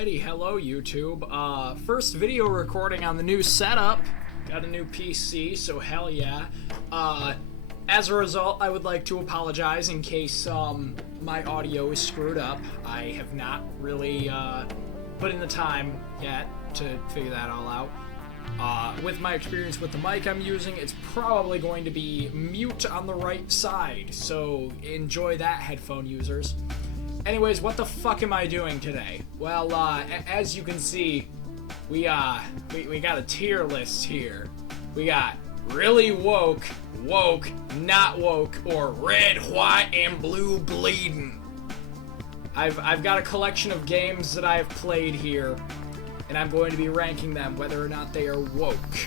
Alrighty, hello YouTube. First video recording on the new setup. Got a new PC, so hell yeah. As a result, I would like to apologize in case my audio is screwed up. I have not really put in the time yet to figure that all out. With my experience with the mic I'm using, it's probably going to be mute on the right side, so enjoy that, headphone users. Anyways, what the fuck am I doing today? Well, as you can see, we got a tier list here. We got really woke, woke, not woke, or red, white, and blue bleeding. I've got a collection of games that I've played here, and I'm going to be ranking them whether or not they are woke.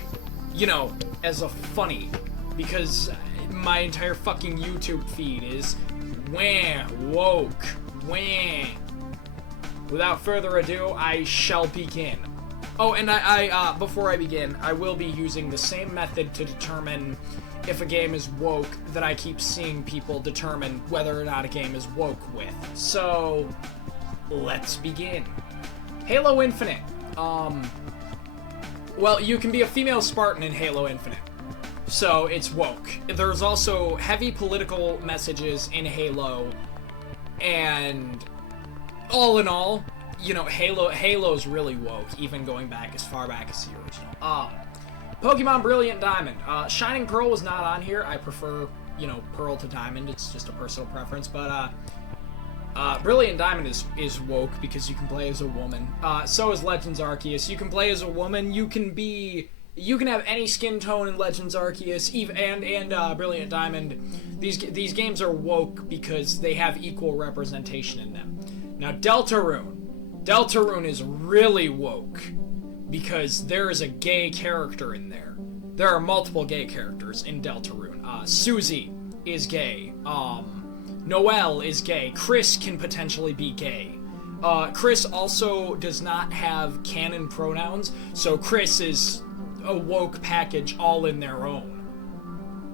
You know, as a funny, because my entire fucking YouTube feed is wah, woke. Wah. Without further ado, I shall begin. Oh, and I before I begin, I will be using the same method to determine if a game is woke that I keep seeing people determine whether or not a game is woke with. So, let's begin. Halo Infinite. Well, you can be a female Spartan in Halo Infinite, so it's woke. There's also heavy political messages in Halo. And all in all, you know, Halo's really woke, even going back as far back as the original. Pokemon Brilliant Diamond. Shining Pearl was not on here. I prefer, you know, Pearl to Diamond. It's just a personal preference. But Brilliant Diamond is woke because you can play as a woman. So is Legends Arceus. You can play as a woman. You can have any skin tone in Legends Arceus, and Brilliant Diamond. These games are woke because they have equal representation in them. Now, Deltarune is really woke because there is a gay character in there. There are multiple gay characters in Deltarune. Susie is gay. Noelle is gay. Chris can potentially be gay. Chris also does not have canon pronouns, so Chris is a woke package all in their own.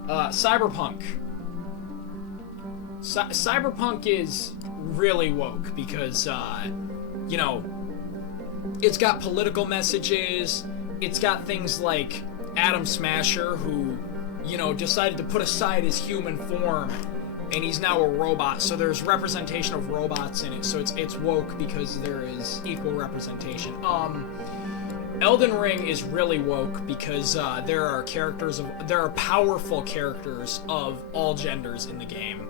Cyberpunk. Cyberpunk is really woke because, you know, it's got political messages, it's got things like Atom Smasher, who, you know, decided to put aside his human form, and he's now a robot, so there's representation of robots in it, so it's woke because there is equal representation. Elden Ring is really woke because there are powerful characters of all genders in the game.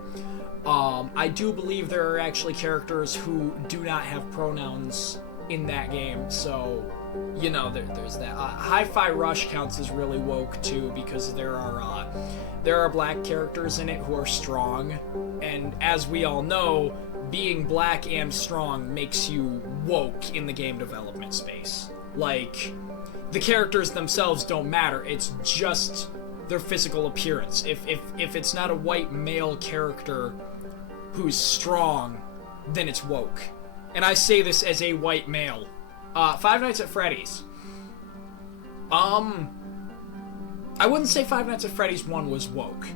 I do believe there are actually characters who do not have pronouns in that game, so, you know, there's that. Hi-Fi Rush counts as really woke too because there are black characters in it who are strong, and as we all know, being black and strong makes you woke in the game development space. Like, the characters themselves don't matter, it's just their physical appearance. If it's not a white male character who's strong, then it's woke. And I say this as a white male. Five Nights at Freddy's. I wouldn't say Five Nights at Freddy's 1 was woke.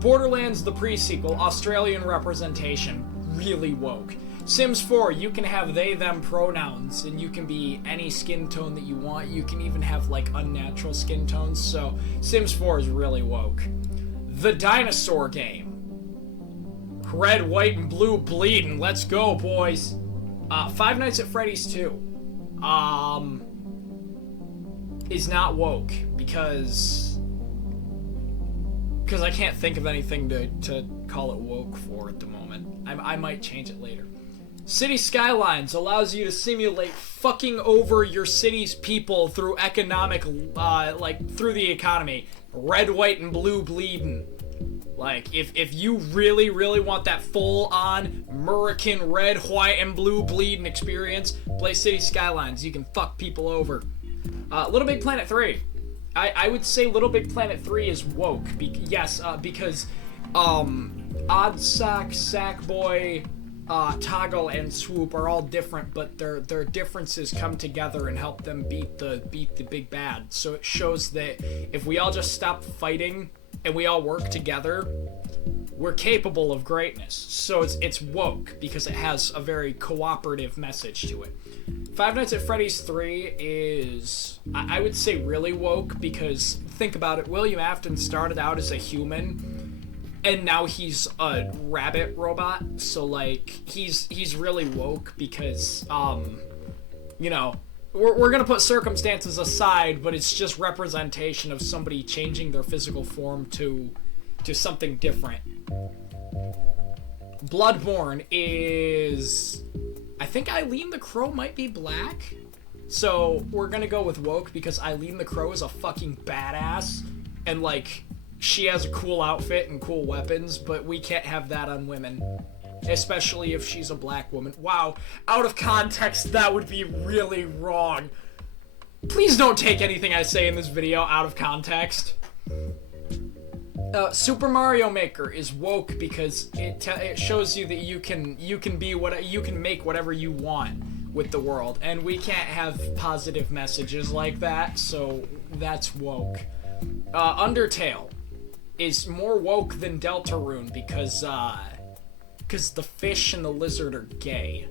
Borderlands, the pre-sequel, Australian representation, really woke. Sims 4, you can have they, them pronouns, and you can be any skin tone that you want. You can even have, like, unnatural skin tones, so Sims 4 is really woke. The Dinosaur Game. Red, white, and blue bleeding. Let's go, boys. Five Nights at Freddy's 2. Is not woke, because I can't think of anything to call it woke for at the moment. I might change it later. City Skylines allows you to simulate fucking over your city's people through economic, through the economy. Red, white, and blue bleeding. Like, if you really, really want that full-on American red, white, and blue bleeding experience, play City Skylines. You can fuck people over. Little Big Planet 3. I would say Little Big Planet 3 is woke. Because Oddsock, Sackboy, Toggle, and Swoop are all different, but their differences come together and help them beat the big bad. So it shows that if we all just stop fighting and we all work together, we're capable of greatness. So it's woke because it has a very cooperative message to it. Five Nights at Freddy's 3 is, I would say, really woke because, think about it, William Afton started out as a human, and now he's a rabbit robot, so, like, he's really woke because, you know, we're gonna put circumstances aside, but it's just representation of somebody changing their physical form to something different. Bloodborne is... I think Eileen the Crow might be black. So we're gonna go with woke because Eileen the Crow is a fucking badass. And, like, she has a cool outfit and cool weapons, but we can't have that on women. Especially if she's a black woman. Wow, out of context, that would be really wrong. Please don't take anything I say in this video out of context. Super Mario Maker is woke because it shows you that you can make whatever you want with the world, and we can't have positive messages like that, so that's woke. Undertale is more woke than Deltarune because the fish and the lizard are gay.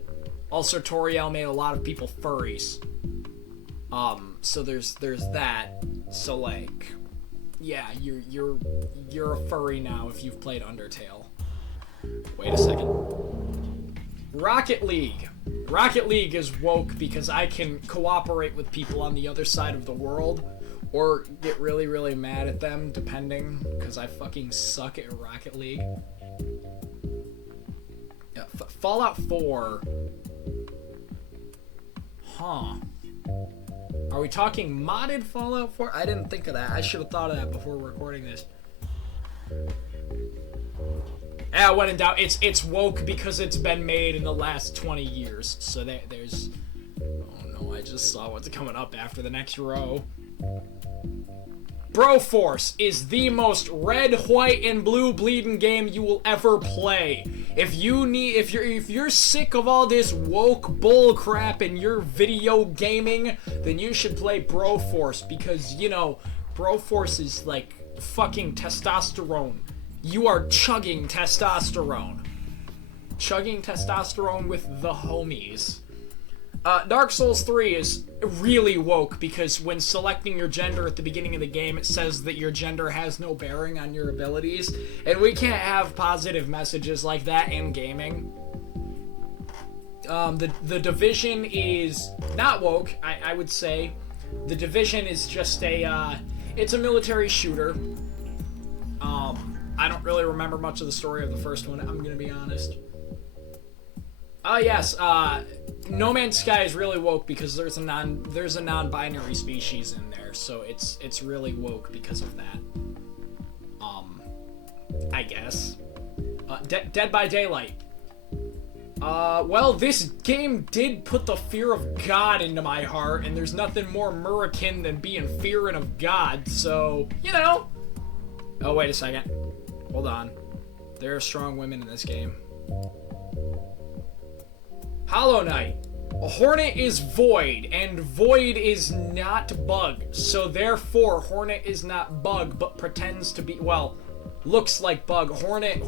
Also, Toriel made a lot of people furries. So there's that. So, like, yeah, you're a furry now if you've played Undertale. Wait a second. Rocket League. Rocket League is woke because I can cooperate with people on the other side of the world, or get really, really mad at them, depending, because I fucking suck at Rocket League. Yeah, Fallout 4. Huh. Are we talking modded Fallout 4? I didn't think of that. I should have thought of that before recording this. Yeah, when in doubt, it's woke because it's been made in the last 20 years. So there's... Oh no, I just saw what's coming up after the next row. Broforce is the most red, white, and blue bleeding game you will ever play. If you're sick of all this woke bull crap in your video gaming, then you should play Broforce because, you know, Broforce is like fucking testosterone. You are chugging testosterone. Chugging testosterone with the homies. Dark Souls 3 is really woke because when selecting your gender at the beginning of the game, it says that your gender has no bearing on your abilities, and we can't have positive messages like that in gaming. The Division is not woke, I would say. The Division is just it's a military shooter. I don't really remember much of the story of the first one, I'm gonna be honest. Yes, No Man's Sky is really woke because there's a non-binary species in there, so it's really woke because of that. I guess. Dead by Daylight. Well, this game did put the fear of God into my heart, and there's nothing more American than being fearing of God, so, you know. Oh, wait a second. Hold on. There are strong women in this game. Hollow Knight. Hornet is void, and void is not bug. So therefore, Hornet is not bug, but pretends to be, well, looks like bug. Hornet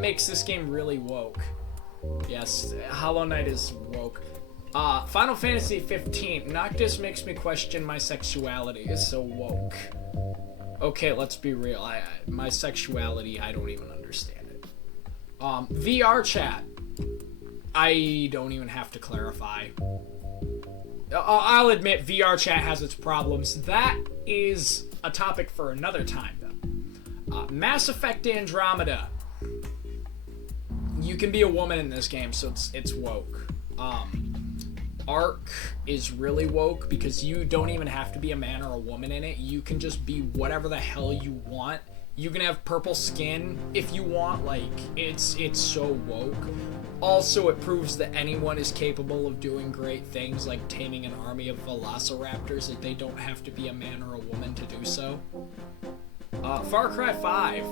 makes this game really woke. Yes, Hollow Knight is woke. Final Fantasy 15. Noctis makes me question my sexuality. It's so woke. Okay, let's be real. My sexuality, I don't even understand it. VR chat. I don't even have to clarify. I'll admit VR chat has its problems. That is a topic for another time, though. Mass Effect Andromeda. You can be a woman in this game, so it's woke. Ark is really woke because you don't even have to be a man or a woman in it. You can just be whatever the hell you want. You can have purple skin if you want. Like, it's so woke. Also, it proves that anyone is capable of doing great things like taming an army of velociraptors, that they don't have to be a man or a woman to do so. Far Cry 5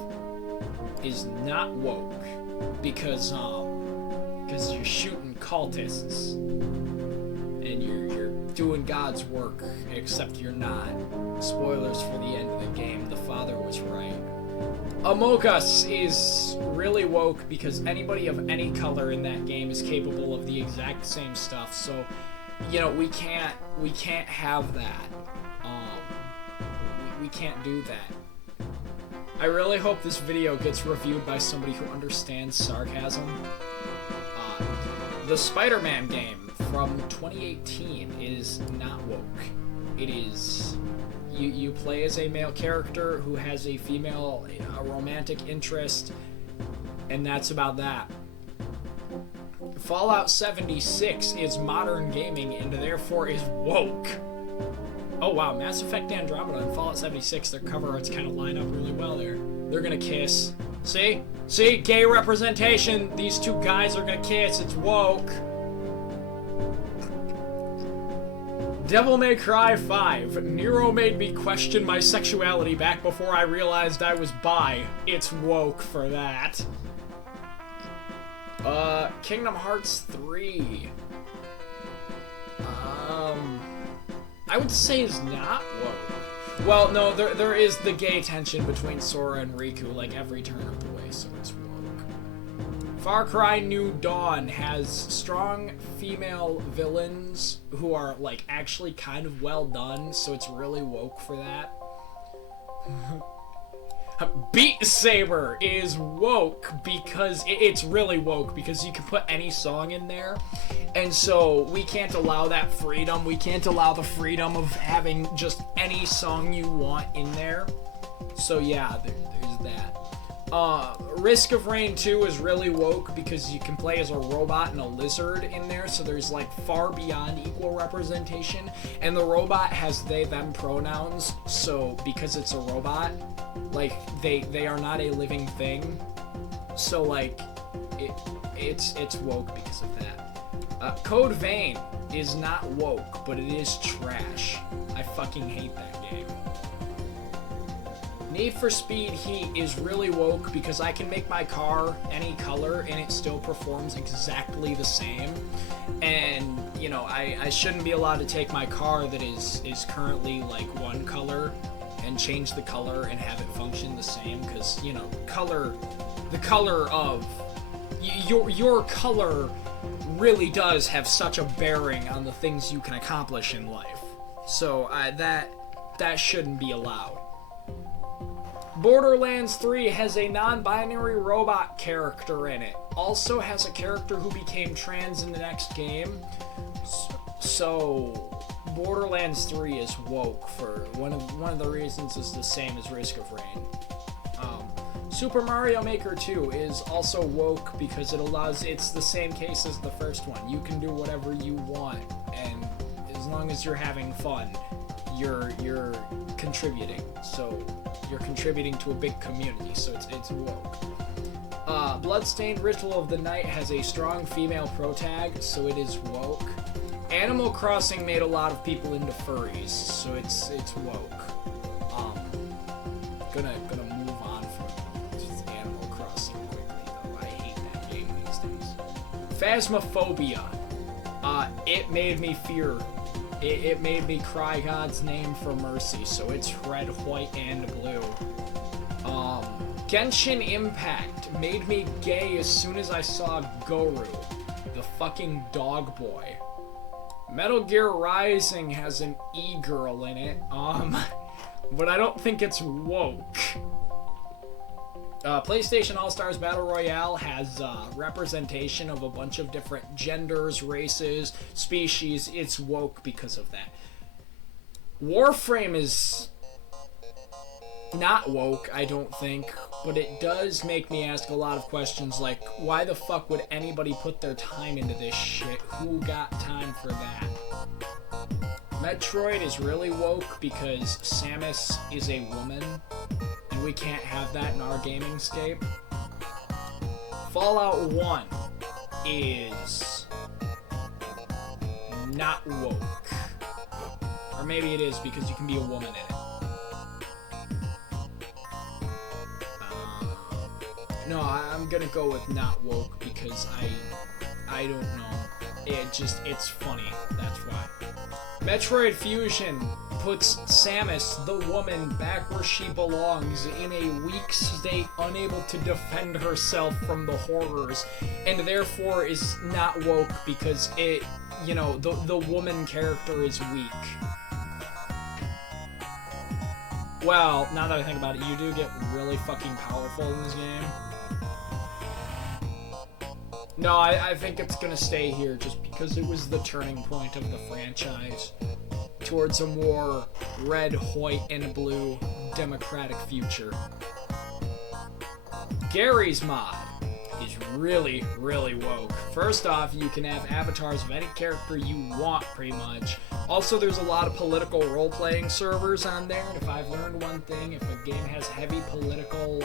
is not woke because you're shooting cultists and you're doing God's work, except you're not. Spoilers for the end of the game, the father was right. Among Us is really woke because anybody of any color in that game is capable of the exact same stuff, so, you know, we can't have that. We can't do that. I really hope this video gets reviewed by somebody who understands sarcasm. The Spider-Man game from 2018 is not woke. It is... You play as a male character who has a female romantic interest, and that's about that. Fallout 76 is modern gaming and therefore is woke. Oh wow, Mass Effect Andromeda and Fallout 76, their cover arts kind of line up really well there. They're gonna kiss. See? See? Gay representation. These two guys are gonna kiss. It's woke. Devil May Cry 5. Nero made me question my sexuality back before I realized I was bi. It's woke for that. Kingdom Hearts 3. I would say is not woke. Well, no, there is the gay tension between Sora and Riku, like, every turn of the way, so it's woke. Far Cry New Dawn has strong female villains who are, like, actually kind of well done, so it's really woke for that. Beat Saber is woke because it's really woke because you can put any song in there, and so we can't allow that freedom. We can't allow the freedom of having just any song you want in there. So yeah, there's that. Risk of Rain 2 is really woke because you can play as a robot and a lizard in there, so there's like far beyond equal representation, and the robot has they them pronouns, so because it's a robot, like they are not a living thing, so like it's woke because of that. Code Vein is not woke, but it is trash. I fucking hate that game. Need for Speed Heat is really woke because I can make my car any color and it still performs exactly the same. And, you know, I shouldn't be allowed to take my car that is currently like one color and change the color and have it function the same, because, you know, the color of your color really does have such a bearing on the things you can accomplish in life. So that shouldn't be allowed. Borderlands 3 has a non-binary robot character in it. Also has a character who became trans in the next game. So Borderlands 3 is woke for one of the reasons is the same as Risk of Rain. Super Mario Maker 2 is also woke because it's the same case as the first one. You can do whatever you want, and as long as you're having fun, you're contributing. So you're contributing to a big community, so it's woke. Bloodstained Ritual of the Night has a strong female protag, so it is woke. Animal Crossing made a lot of people into furries, so it's woke. Gonna move on from just Animal Crossing quickly, though. I hate that game these days. Phasmophobia. It made me fear. It made me cry God's name for mercy, so it's red, white, and blue. Genshin Impact made me gay as soon as I saw Goru, the fucking dog boy. Metal Gear Rising has an e-girl in it, but I don't think it's woke. PlayStation All-Stars Battle Royale has representation of a bunch of different genders, races, species. It's woke because of that. Warframe is not woke, I don't think, but it does make me ask a lot of questions like, why the fuck would anybody put their time into this shit? Who got time for that? Metroid is really woke because Samus is a woman, and we can't have that in our gaming scape. Fallout 1 is not woke. Or maybe it is because you can be a woman in it. No, I'm gonna go with not woke because I don't know. It's funny, that's why. Metroid Fusion puts Samus, the woman, back where she belongs, in a weak state, unable to defend herself from the horrors, and therefore is not woke because it, you know, the woman character is weak. Well, now that I think about it, you do get really fucking powerful in this game. No, I think it's gonna stay here just because it was the turning point of the franchise towards a more red, white, and blue democratic future. Gary's mod is really, really woke. First off, you can have avatars of any character you want, pretty much. Also, there's a lot of political role-playing servers on there, and if I've learned one thing, if a game has heavy political,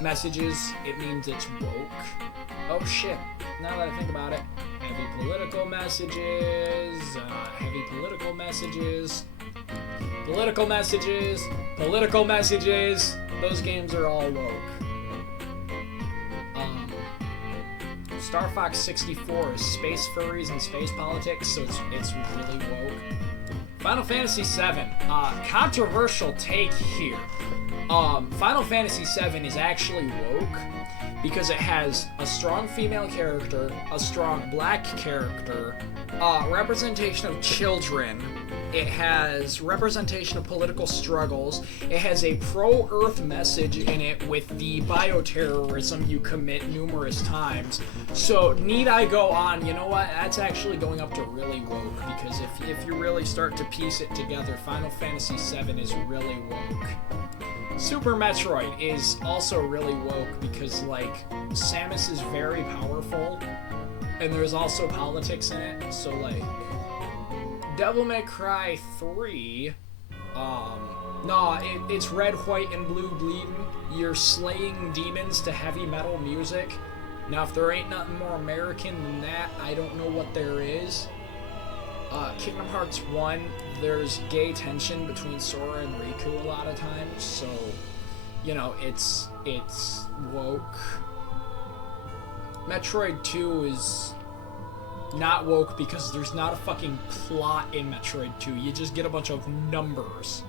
messages, it means it's woke. Oh shit, now that I think about it. Heavy political messages, heavy political messages, political messages, political messages. Those games are all woke. Star Fox 64 is space furries and space politics, so it's really woke. Final Fantasy VII, controversial take here. Final Fantasy VII is actually woke because it has a strong female character, a strong black character, representation of children, it has representation of political struggles, it has a pro-Earth message in it with the bioterrorism you commit numerous times. So, need I go on? You know what? That's actually going up to really woke, because if you really start to piece it together, Final Fantasy VII is really woke. Super Metroid is also really woke because, like, Samus is very powerful, and there's also politics in it, so, like, Devil May Cry 3, no, it's red, white, and blue bleeding. You're slaying demons to heavy metal music. Now, if there ain't nothing more American than that, I don't know what there is. Kingdom Hearts 1, there's gay tension between Sora and Riku a lot of times, so, you know, it's woke. Metroid 2 is not woke because there's not a fucking plot in Metroid 2. You just get a bunch of numbers.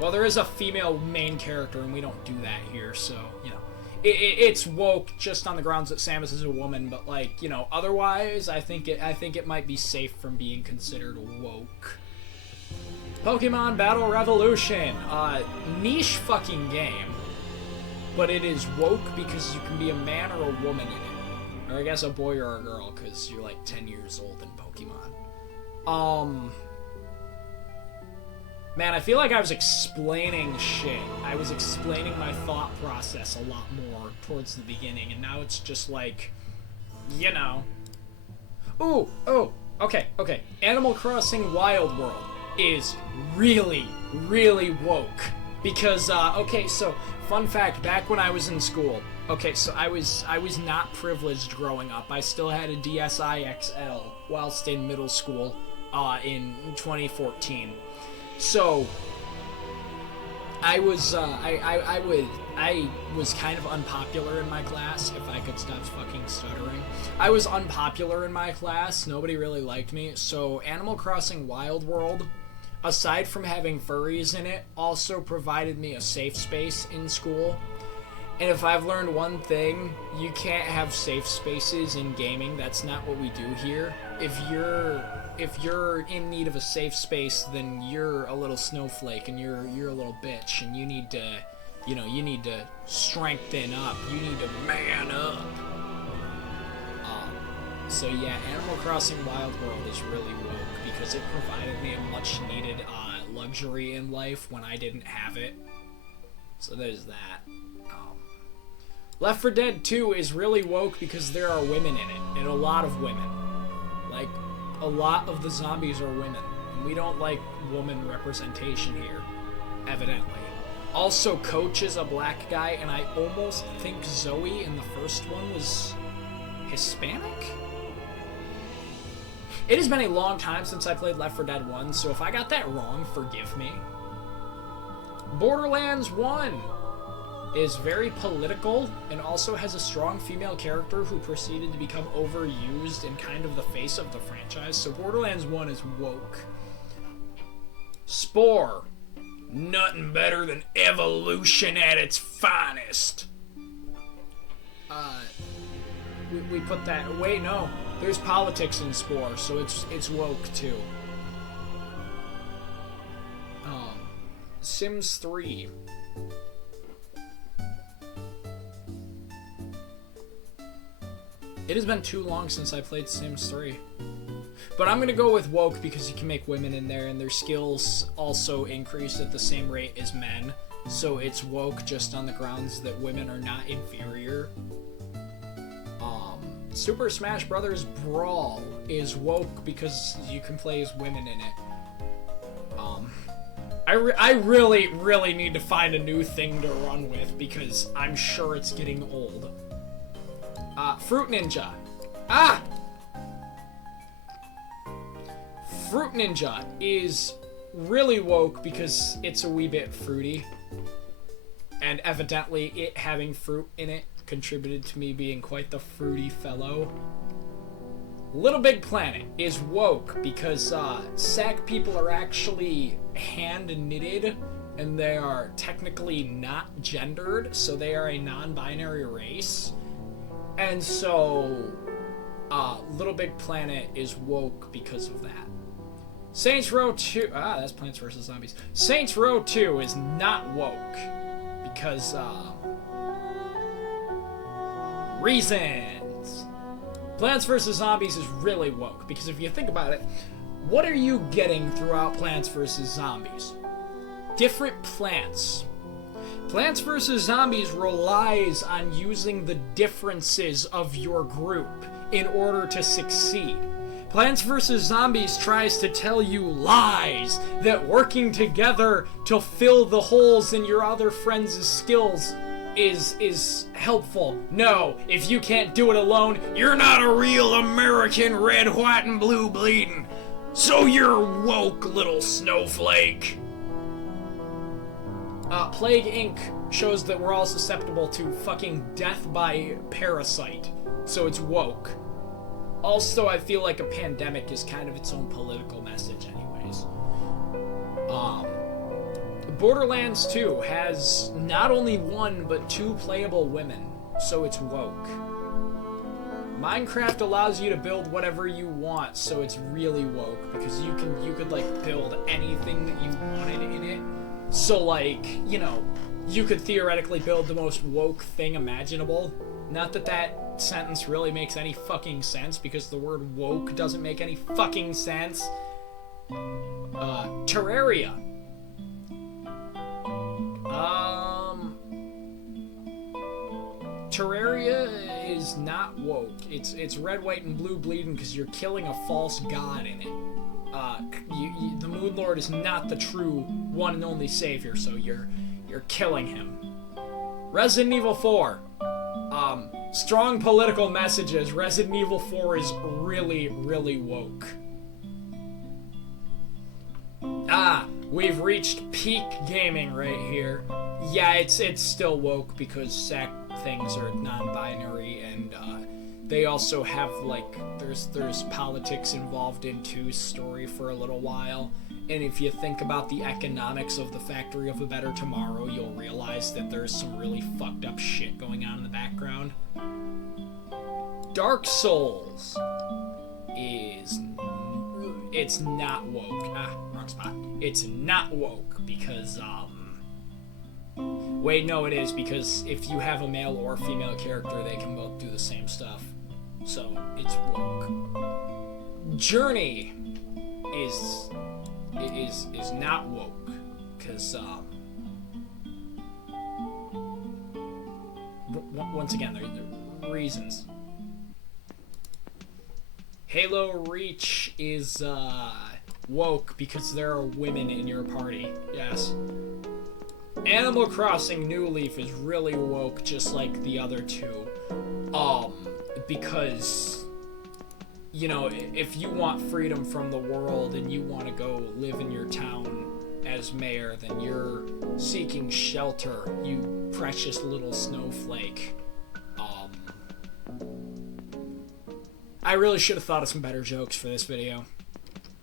Well, there is a female main character, and we don't do that here, so, you know. It's woke just on the grounds that Samus is a woman, but, like, you know, otherwise, I think it might be safe from being considered woke. Pokemon Battle Revolution, niche fucking game, but it is woke because you can be a man or a woman in it, or I guess a boy or a girl, because you're like 10 years old in Pokemon. Man, I feel like I was explaining shit. I was explaining my thought process a lot more towards the beginning, and now it's just like, you know. Ooh, oh, okay. Animal Crossing Wild World is really, really woke. Because, okay, so, fun fact, back when I was in school, okay, so I was not privileged growing up. I still had a DSi XL whilst in middle school, in 2014. So, I was kind of unpopular in my class, if I could stop fucking stuttering. I was unpopular in my class, nobody really liked me, so Animal Crossing Wild World, aside from having furries in it, also provided me a safe space in school. And if I've learned one thing, you can't have safe spaces in gaming. That's not what we do here. If you're in need of a safe space, then you're a little snowflake and you're a little bitch, and you need to, you know, you need to strengthen up. You need to man up. So yeah, Animal Crossing Wild World is really woke because it provided me a much needed luxury in life when I didn't have it. So there's that. Left 4 Dead 2 is really woke because there are women in it, and a lot of women. Like, a lot of the zombies are women, and we don't like woman representation here, evidently. Also, Coach is a black guy, and I almost think Zoe in the first one was Hispanic? It has been a long time since I played Left 4 Dead 1, so if I got that wrong, forgive me. Borderlands 1! is very political and also has a strong female character who proceeded to become overused and kind of the face of the franchise. So Borderlands 1 is woke. Spore. Nothing better than evolution at its finest. We put that... Wait, no. There's politics in Spore, so it's woke, too. Sims 3. It has been too long since I played Sims 3. But I'm gonna go with woke because you can make women in there and their skills also increase at the same rate as men. So it's woke just on the grounds that women are not inferior. Super Smash Bros. Brawl is woke because you can play as women in it. I really need to find a new thing to run with because I'm sure it's getting old. Fruit Ninja. Fruit Ninja is really woke because it's a wee bit fruity. And evidently it having fruit in it contributed to me being quite the fruity fellow. Little Big Planet is woke because sack people are actually hand-knitted and they are technically not gendered, so they are a non-binary race. And so Little Big Planet is woke because of that. Saints Row 2... that's Plants vs. Zombies. Saints Row 2 is not woke because reasons. Plants vs. Zombies is really woke because if you think about it, what are you getting throughout Plants vs. Zombies? Different plants. Plants vs. Zombies relies on using the differences of your group in order to succeed. Plants vs. Zombies tries to tell you lies that working together to fill the holes in your other friends' skills is helpful. No, if you can't do it alone, you're not a real American red, white, and blue bleeding. So you're woke, little snowflake. Plague Inc. shows that we're all susceptible to fucking death by parasite. So it's woke. Also, I feel like a pandemic is kind of its own political message anyways. Borderlands 2 has not only one, but 2 playable women, so it's woke. Minecraft allows you to build whatever you want, so it's really woke, because you could like build anything that you wanted in it. So like, you know, you could theoretically build the most woke thing imaginable. Not that that sentence really makes any fucking sense, because the word woke doesn't make any fucking sense. Terraria. Terraria is not woke. It's red, white, and blue bleeding because you're killing a false god in it. The Moon Lord is not the true one and only savior, so you're killing him. Resident Evil 4. Strong political messages. Resident Evil 4 is really, really woke. We've reached peak gaming right here. Yeah, it's still woke because sack things are non-binary, and they also have like there's politics involved in 2's story for a little while. And if you think about the economics of the Factory of a Better Tomorrow, you'll realize that there's some really fucked up shit going on in the background. Dark Souls it's not woke. Wrong spot. It's not woke because wait, no, it is, because if you have a male or female character, they can both do the same stuff. So, it's woke. Journey is not woke, because, once again, there are reasons. Halo Reach is, woke because there are women in your party. Yes. Animal Crossing New Leaf is really woke, just like the other 2. Because, you know, if you want freedom from the world and you want to go live in your town as mayor, then you're seeking shelter, you precious little snowflake. I really should have thought of some better jokes for this video.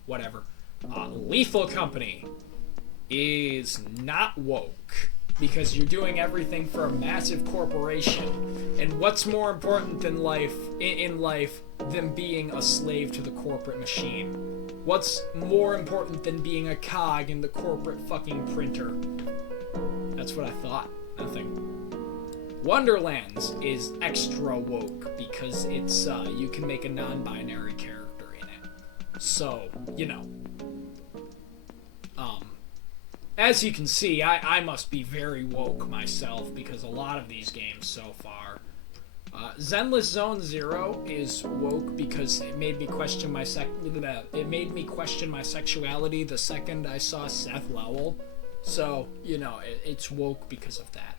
Whatever. Lethal Company is not woke because you're doing everything for a massive corporation. And what's more important than in life than being a slave to the corporate machine? What's more important than being a cog in the corporate fucking printer? That's what I thought. Nothing. Wonderlands is extra woke because it's you can make a non-binary character in it. So, you know. As you can see, I must be very woke myself because a lot of these games so far. Zenless Zone Zero is woke because it made me question my sexuality the second I saw Seth Lowell. So, you know, it's woke because of that.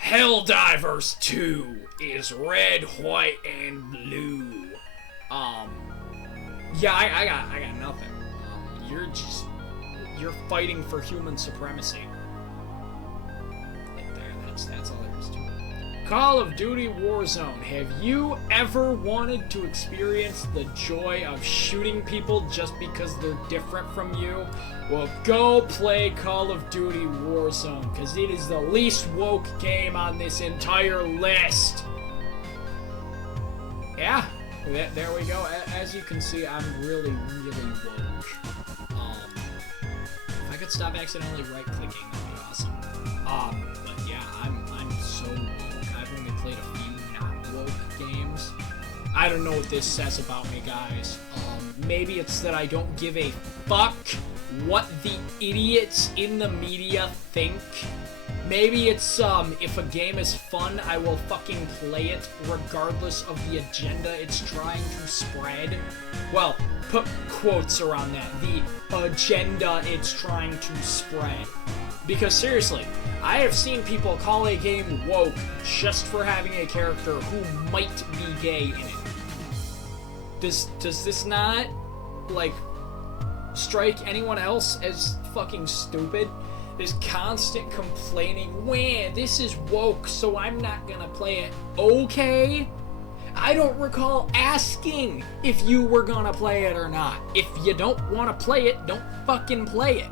Helldivers 2 is red, white, and blue. Yeah, I got nothing. You're fighting for human supremacy. That's all there is to it. Call of Duty Warzone. Have you ever wanted to experience the joy of shooting people just because they're different from you? Well, go play Call of Duty Warzone, because it is the least woke game on this entire list. Yeah, there we go. As you can see, I'm really, really woke. If I could stop accidentally right-clicking, that'd be awesome. But yeah, I'm so woke. I've only played a few not woke games. I don't know what this says about me, guys. Maybe it's that I don't give a fuck what the idiots in the media think. Maybe it's, if a game is fun, I will fucking play it regardless of the agenda it's trying to spread. Well, put quotes around that. The agenda it's trying to spread. Because seriously, I have seen people call a game woke just for having a character who might be gay in it. Does this not, like, strike anyone else as fucking stupid? This constant complaining, wah, this is woke, so I'm not gonna play it. Okay? I don't recall asking if you were gonna play it or not. If you don't wanna play it, don't fucking play it.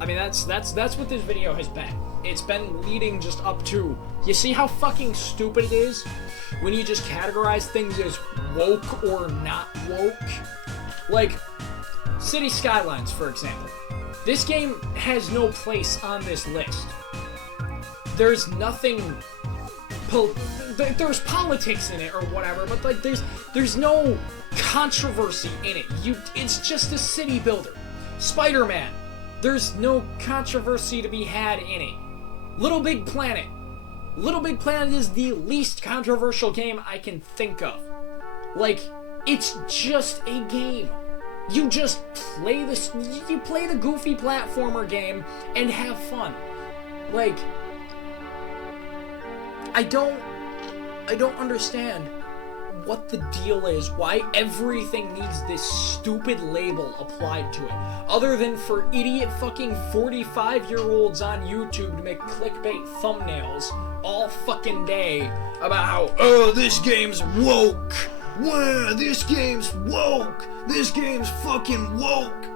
I mean, that's what this video has been. It's been leading just up to, you see how fucking stupid it is when you just categorize things as woke or not woke? Like, City Skylines, for example. This game has no place on this list. There's nothing... there's politics in it or whatever, but like there's no controversy in it. It's just a city builder. Spider-Man. There's no controversy to be had in it. Little Big Planet. Little Big Planet is the least controversial game I can think of. Like, it's just a game. You just play this. You play the goofy platformer game and have fun. Like, I don't understand what the deal is, why everything needs this stupid label applied to it, other than for idiot fucking 45-year-olds on YouTube to make clickbait thumbnails all fucking day about how, oh, this game's woke. Wow, this game's woke. This game's fucking woke.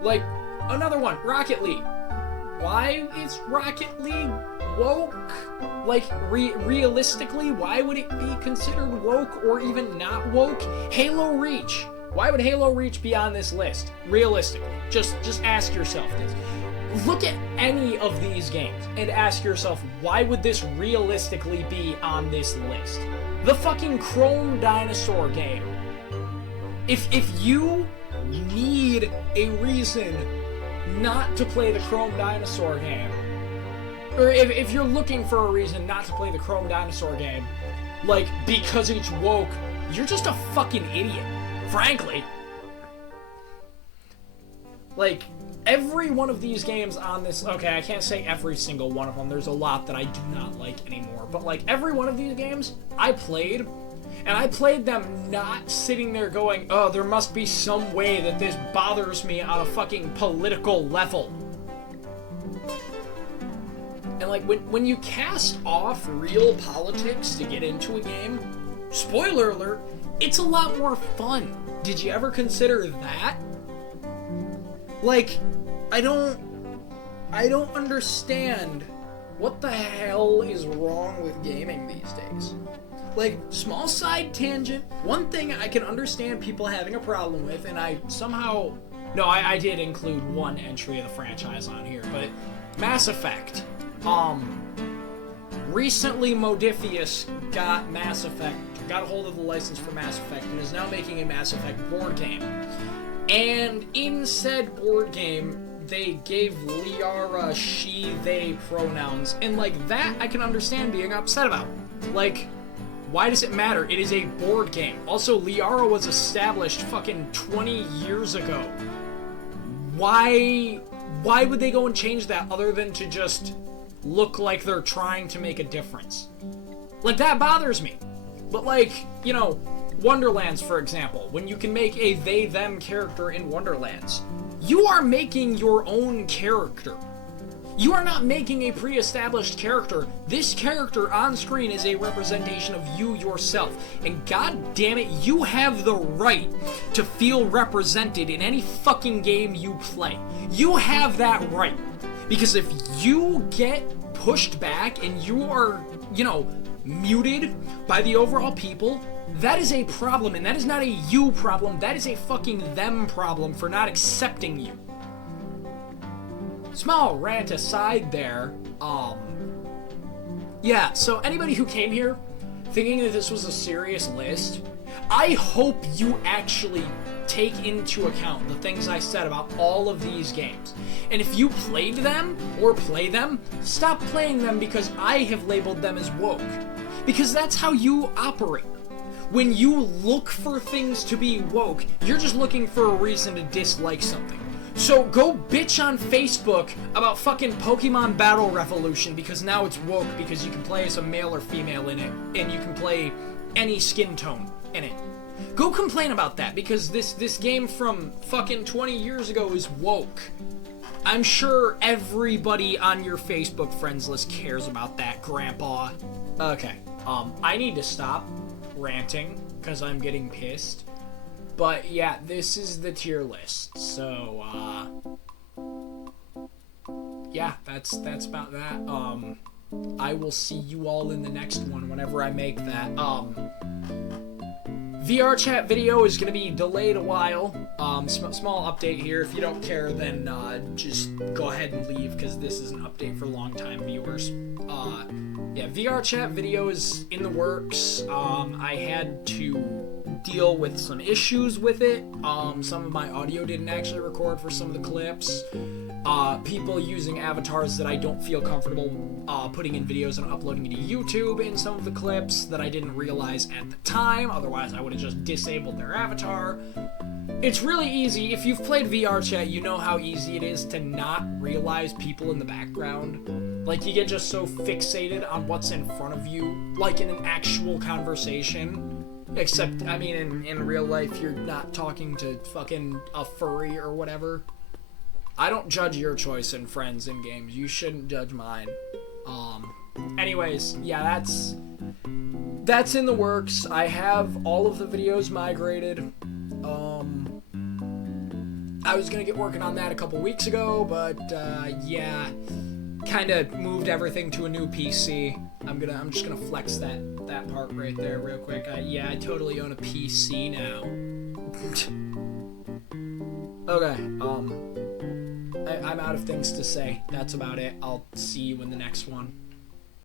Like, another one, Rocket League. Why is Rocket League woke? Like, realistically, why would it be considered woke or even not woke? Halo Reach. Why would Halo Reach be on this list? Realistically. Just ask yourself this. Look at any of these games and ask yourself, why would this realistically be on this list? The fucking Chrome Dinosaur game. If you need a reason not to play the Chrome Dinosaur game, or if you're looking for a reason not to play the Chrome Dinosaur game, like, because it's woke, you're just a fucking idiot. Frankly. Like, every one of these games on this... Okay, I can't say every single one of them. There's a lot that I do not like anymore. But, like, every one of these games I played, And I played them not sitting there going, oh, there must be some way that this bothers me on a fucking political level. And like, when you cast off real politics to get into a game, spoiler alert, it's a lot more fun. Did you ever consider that? Like, I don't understand what the hell is wrong with gaming these days. Like, small side tangent, one thing I can understand people having a problem with, and I somehow... No, I did include one entry of the franchise on here, but Mass Effect. Recently Modifius got a hold of the license for Mass Effect, and is now making a Mass Effect board game. And in said board game, they gave Liara she, they pronouns, and like that I can understand being upset about. Like, why does it matter? It is a board game. Also, Liara was established fucking 20 years ago. Why would they go and change that other than to just look like they're trying to make a difference? Like, that bothers me. But like, you know, Wonderlands, for example, when you can make a they-them character in Wonderlands, you are making your own character. You are not making a pre-established character. This character on screen is a representation of you yourself. And god damn it, you have the right to feel represented in any fucking game you play. You have that right. Because if you get pushed back and you are, you know, muted by the overall people, that is a problem, and that is not a you problem, that is a fucking them problem for not accepting you. Small rant aside there, yeah, so anybody who came here thinking that this was a serious list, I hope you actually take into account the things I said about all of these games. And if you played them, or play them, stop playing them because I have labeled them as woke. Because that's how you operate. When you look for things to be woke, you're just looking for a reason to dislike something. So go bitch on Facebook about fucking Pokemon Battle Revolution because now it's woke because you can play as a male or female in it, and you can play any skin tone in it. Go complain about that because this game from fucking 20 years ago is woke. I'm sure everybody on your Facebook friends list cares about that, Grandpa. Okay, I need to stop ranting because I'm getting pissed. But yeah, this is the tier list. So yeah, that's about that. I will see you all in the next one whenever I make that. VR chat video is gonna be delayed a while. Small update here. If you don't care, then just go ahead and leave because this is an update for long-time viewers. Yeah, VR chat video is in the works. I had to deal with some issues with it. Some of my audio didn't actually record for some of the clips. People using avatars that I don't feel comfortable putting in videos and uploading to YouTube in some of the clips that I didn't realize at the time. Otherwise, I would have just disabled their avatar. It's really easy. If you've played VR chat, you know how easy it is to not realize people in the background. Like, you get just so fixated on what's in front of you, like in an actual conversation. Except, I mean, in real life, you're not talking to fucking a furry or whatever. I don't judge your choice in friends in games. You shouldn't judge mine. Anyways, yeah, that's in the works. I have all of the videos migrated. I was gonna get working on that a couple weeks ago, but yeah, kind of moved everything to a new PC. I'm just gonna flex that part right there real quick. Yeah, I totally own a PC now. Okay, I'm out of things to say. That's about it. I'll see you in the next one.